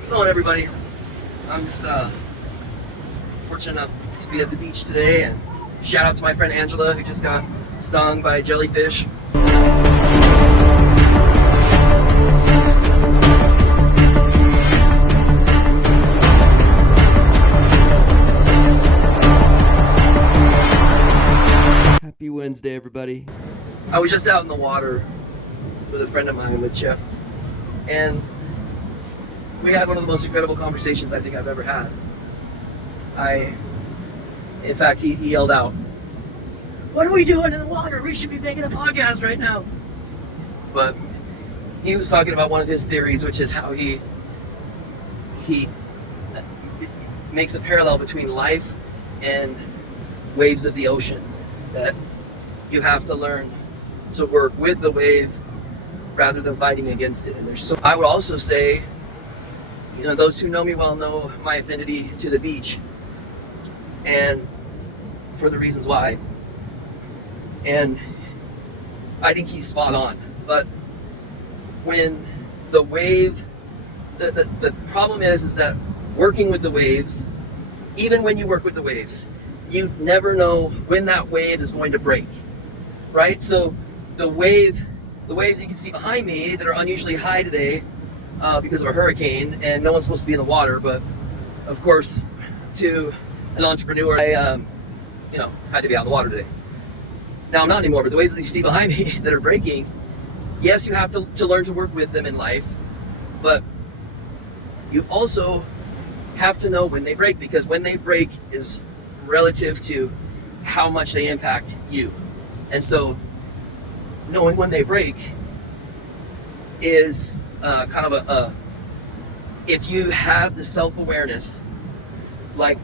How's it going, everybody? I'm just fortunate enough to be at the beach today, and shout out to my friend Angela, who just got stung by a jellyfish. Happy Wednesday, everybody. I was just out in the water with a friend of mine, with Chip, and we had one of the most incredible conversations I think I've ever had. In fact, he yelled out, "What are we doing in the water? We should be making a podcast right now." But he was talking about one of his theories, which is how he makes a parallel between life and waves of the ocean, that you have to learn to work with the wave rather than fighting against it. And I would also say, those who know me well know my affinity to the beach, and for the reasons why. And I think he's spot on. But when the wave, the problem is that working with the waves, even when you work with the waves, you never know when that wave is going to break, right? So the waves you can see behind me that are unusually high today, because of a hurricane, and no one's supposed to be in the water, but of course, to an entrepreneur, I had to be out in the water today. Now I'm not anymore, but the waves that you see behind me that are breaking, yes, you have to learn to work with them in life, but you also have to know when they break, because when they break is relative to how much they impact you. And so knowing when they break is kind of if you have the self-awareness, like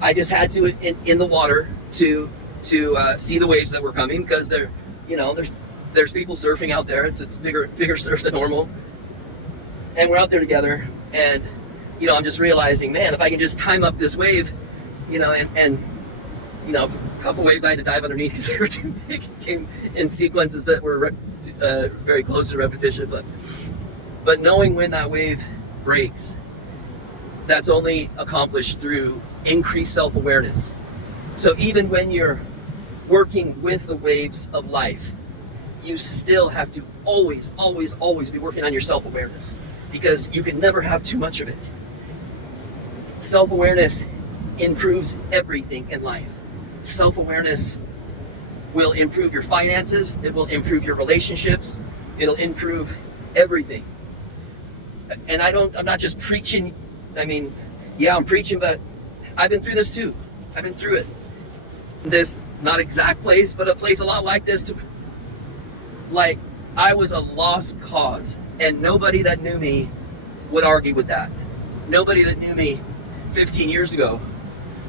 I just had to in the water to see the waves that were coming, because there's people surfing out there. It's bigger surf than normal, and we're out there together, and I'm just realizing, man, if I can just time up this wave, and a couple waves I had to dive underneath because they were too big. It came in sequences that were very close to repetition, but knowing when that wave breaks, that's only accomplished through increased self-awareness. So even when you're working with the waves of life, you still have to always be working on your self-awareness, because you can never have too much of it. Self-awareness improves everything in life. Self-awareness will improve your finances, it will improve your relationships, it'll improve everything. And I'm not just preaching. I'm preaching, but I've been through this too. I've been through it. This not exact place, but a place a lot like this. I was a lost cause, and nobody that knew me would argue with that. Nobody that knew me 15 years ago,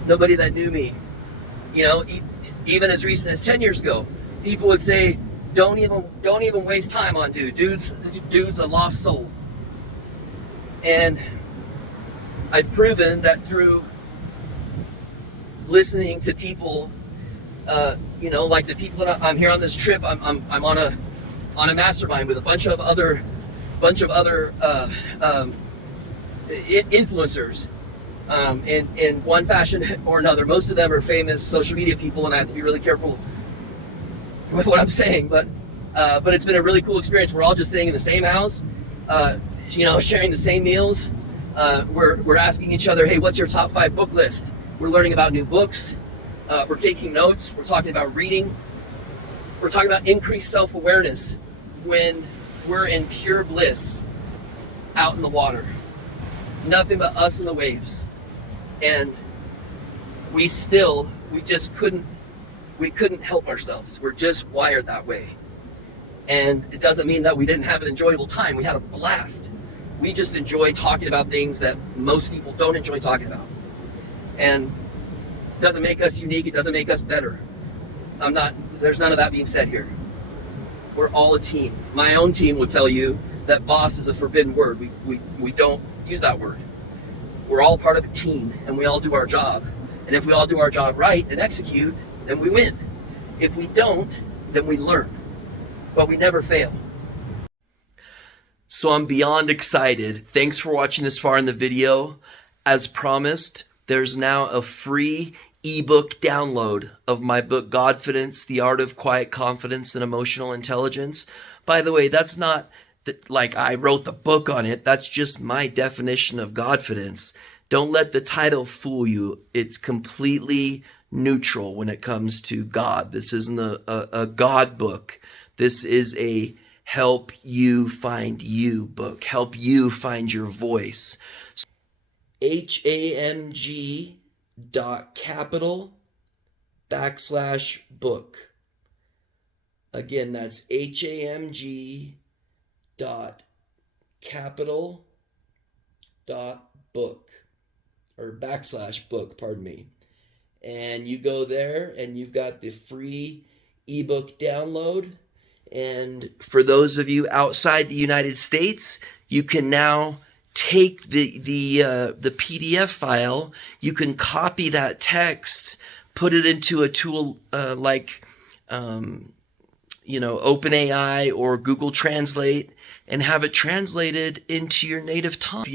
nobody that knew me, even as recent as 10 years ago, people would say, don't even waste time on dude's a lost soul. And I've proven that through listening to people, like the people that I'm here on this trip. I'm on a mastermind with a bunch of other influencers, in one fashion or another. Most of them are famous social media people, and I have to be really careful with what I'm saying. But it's been a really cool experience. We're all just staying in the same house, sharing the same meals. We're asking each other, hey, what's your top 5 book list? We're learning about new books. We're taking notes. We're talking about reading. We're talking about increased self-awareness when we're in pure bliss out in the water. Nothing but us and the waves. And we just couldn't help ourselves. We're just wired that way. And it doesn't mean that we didn't have an enjoyable time. We had a blast. We just enjoy talking about things that most people don't enjoy talking about. And it doesn't make us unique. It doesn't make us better. There's none of that being said here. We're all a team. My own team would tell you that boss is a forbidden word. We don't use that word. We're all part of a team, and we all do our job. And if we all do our job right and execute, then we win. If we don't, then we learn. But we never fail. So I'm beyond excited. Thanks for watching this far in the video. As promised, there's now a free ebook download of my book, Godfidence, The Art of Quiet Confidence and Emotional Intelligence. By the way, that's not like I wrote the book on it. That's just my definition of Godfidence. Don't let the title fool you. It's completely neutral when it comes to God. This isn't a God book. This is a help you find you book. Help you find your voice. HAMG.capital/book. Again, that's HAMG.capital.book or /book, pardon me. And you go there and you've got the free ebook download. And for those of you outside the United States, you can now take the PDF file. You can copy that text, put it into a tool like OpenAI or Google Translate, and have it translated into your native tongue.